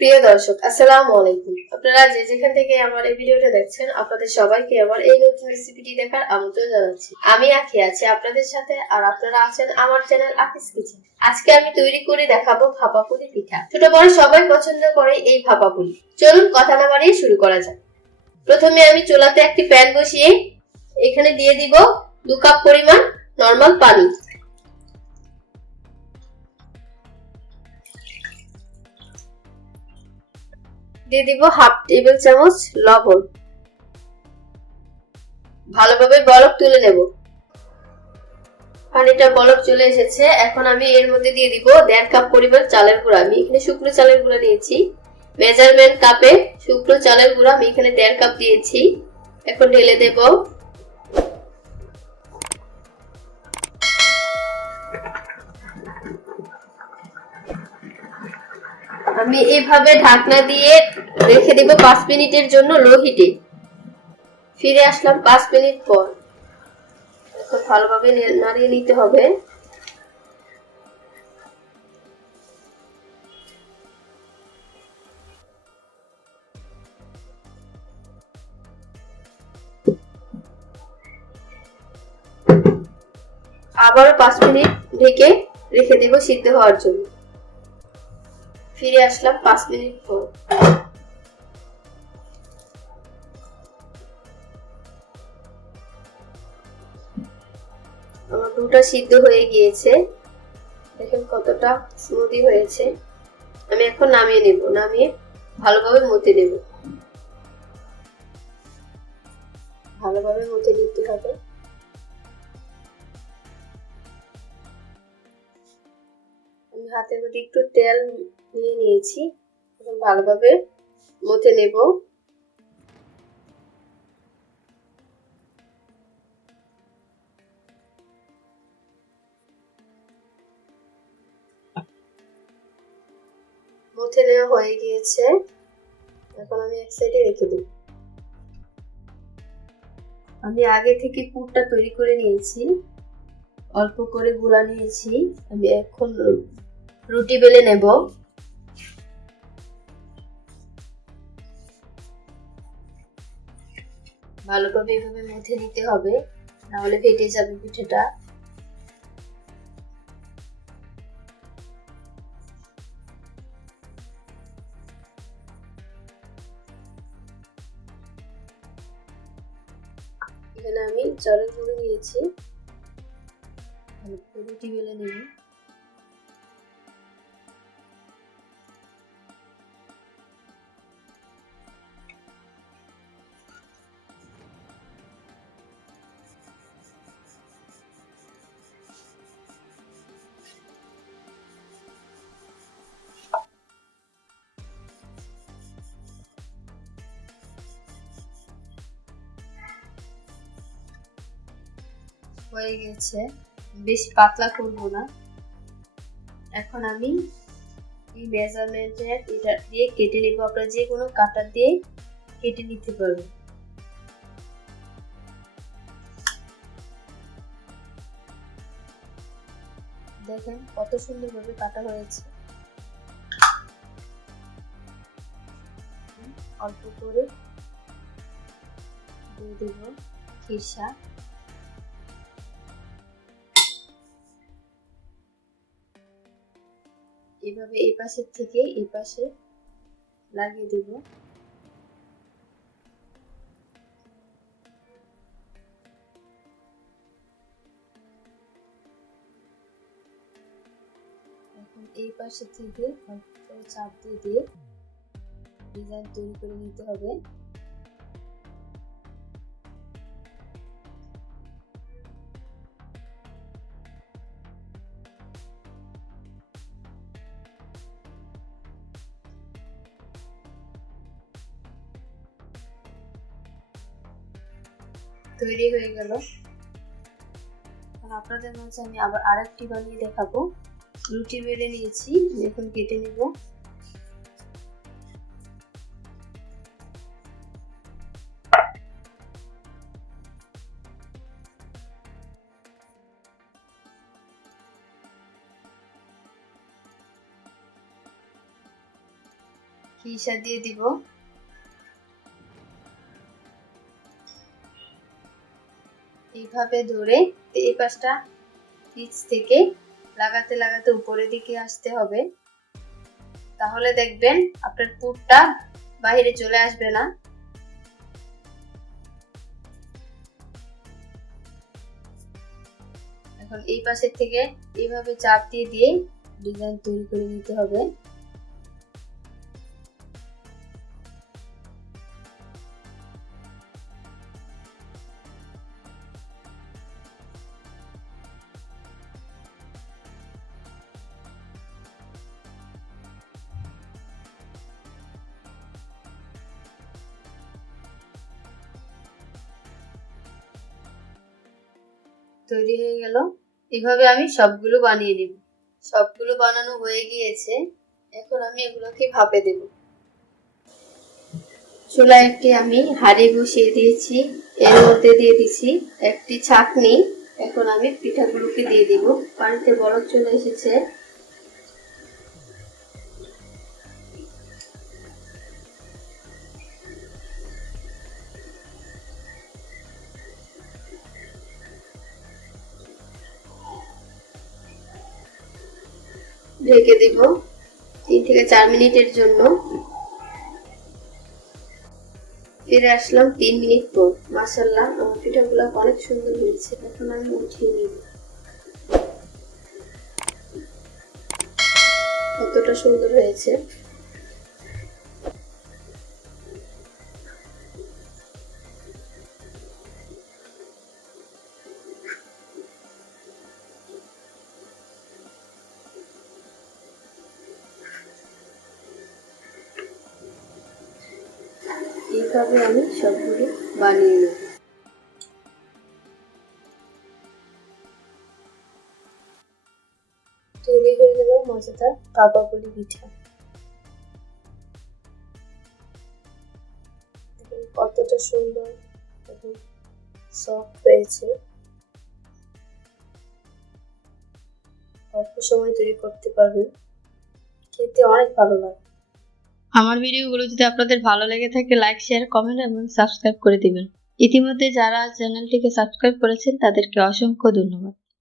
প্রিয় দর্শক, আসসালামু আলাইকুম। আপনারা যে যেখান থেকে আমার এই ভিডিওটা দেখছেন, আপনাদের সবাইকে আমার এই নতুন রেসিপিটি দেখার আমন্ত্রণ জানাচ্ছি। আমি আখি আছি আপনাদের সাথে আর আপনারা আছেন আমার চ্যানেল আকিস কিচেন আজকে আমি তৈরি করে দেখাবো ভাপাপুরি পিঠা। ছোট বড় সবাই পছন্দ করে এই ভাপাপুরি চলুন কথা না বাড়িয়ে শুরু করা যাক। প্রথমে আমি চুলাতে একটি প্যান বসিয়ে এখানে দিয়ে দিব দু কাপ পরিমাণ নর্মাল পানি। দিয়ে দিব হাফ টেবিল চামচ লবণ। ভালোভাবে বরফ তুলে নেব। পানিটা বরফ চলে এসেছে। এখন আমি এর মধ্যে দিয়ে দিব দেড় কাপ পরিমাণ চালের গুঁড়া। আমি এখানে শুকনো চালের গুঁড়া নিয়েছি মেজারমেন্ট কাপে শুকনো চালের গুঁড়া আমি এখানে দেড় কাপ দিয়েছি। এখন ঢেলে দেব। আমি এইভাবে ঢাকনা দিয়ে রেখে দেব পাঁচ মিনিটের জন্য লো হিটে ফিরে আসলাম পাঁচ মিনিট পর। এখন ভালোভাবে নাড়িয়ে নিতে হবে। আবার পাঁচ মিনিট ঢেকে রেখে দেব সিদ্ধ হওয়ার জন্য। ফিরে আসলাম পাঁচ মিনিট পর। আমার সিদ্ধ হয়ে গিয়েছে। দেখেন কতটা স্মুদি হয়েছে। আমি এখন নামিয়ে নেব, নামিয়ে ভালোভাবে মতে নেব। ভালোভাবে মতে নিতে হবে। আমি হাতের মধ্যে একটু তেল নিয়ে নিয়েছি। এখন ভালোভাবে মথে নেব। মথে নেওয়া হয়ে গিয়েছে। এখন আমি এক সাইডে রেখে দেব আমি আগে থেকে পুরটা তৈরি করে নিয়েছি। অল্প করে গুলা নিয়েছি। আমি এখন রুটি বেলে নেব। ভালোভাবে এভাবে মেখে নিতে হবে। নাহলে ফেটে যাবে পিঠেটা। আমি জলের নিয়েছি ভালো নেব হয়ে গেছে। বেশি পাতলা করব না। এখন আমি এই মেজারমেন্টের এটা দিয়ে কেটে নেব। আপনারা যে কোনো কাটার দিয়ে কেটে নিতে পারবেন। দেখেন কত সুন্দরভাবে কাটা হয়েছে। অল্প করে দিয়ে দেব। খিরসা এভাবে এই পাশের থেকে এই পাশে লাগিয়ে দেব। এখন এই পাশে থেকে চাপ দিয়ে দিয়ে ডিজাইন তৈরি করে নিতে হবে। তৈরি হয়ে গেল। আপনাদের মাঝে আমি আবার আরেকটি বানিয়ে দেখাবো। রুটি বেলে নিয়েছি এখন কেটে নিব। কিসা দিয়ে দিব। এইভাবে ধরে এই পাশটা নিচ থেকে লাগাতে লাগাতে উপরের দিকে আসতে হবে। তাহলে দেখবেন আপনার পুরটা বাইরে চলে আসবে না। এখন এই পাশের থেকে এইভাবে চাপ দিয়ে দিয়ে ডিজাইন তৈরি করে নিতে হবে। তৈরি হয়ে গেল। এভাবে আমি সবগুলো বানিয়ে নেব। সবগুলো বানানো হয়ে গিয়েছে। এখন আমি এগুলোকে ভাপে দেব। চুলায় একটি আমি হাড়ি বসিয়ে দিয়েছি। এর মধ্যে দিয়ে দিছি একটি ছাকনি এখন আমি পিঠাগুলোকে দিয়ে দিব। পানিতে বরফ চলে এসেছে। ঢেকে দিব তিন থেকে চার মিনিটের জন্য। ফিরে আসলাম তিন মিনিট পর। মাসাল্লাহ আমার পিঠাগুলো অনেক সুন্দর হয়েছে। এখন আমি উঠিয়ে নিব। কতটা সুন্দর হয়েছে। এইভাবে আমি সবগুলো বানিয়ে নেব। তৈরি হয়ে গেল মজাদার পাপাপুলি পিঠা। কতটা সুন্দর এবং সফট হয়েছে। অল্প সময় তৈরি করতে পারবেন। খেতে অনেক ভালো লাগে। আমার ভিডিওগুলো যদি আপনাদের ভালো লেগে থাকে লাইক শেয়ার কমেন্ট এবং সাবস্ক্রাইব করে দিবেন। ইতিমধ্যে যারা চ্যানেলটিকে সাবস্ক্রাইব করেছেন, তাদেরকে অসংখ্য ধন্যবাদ।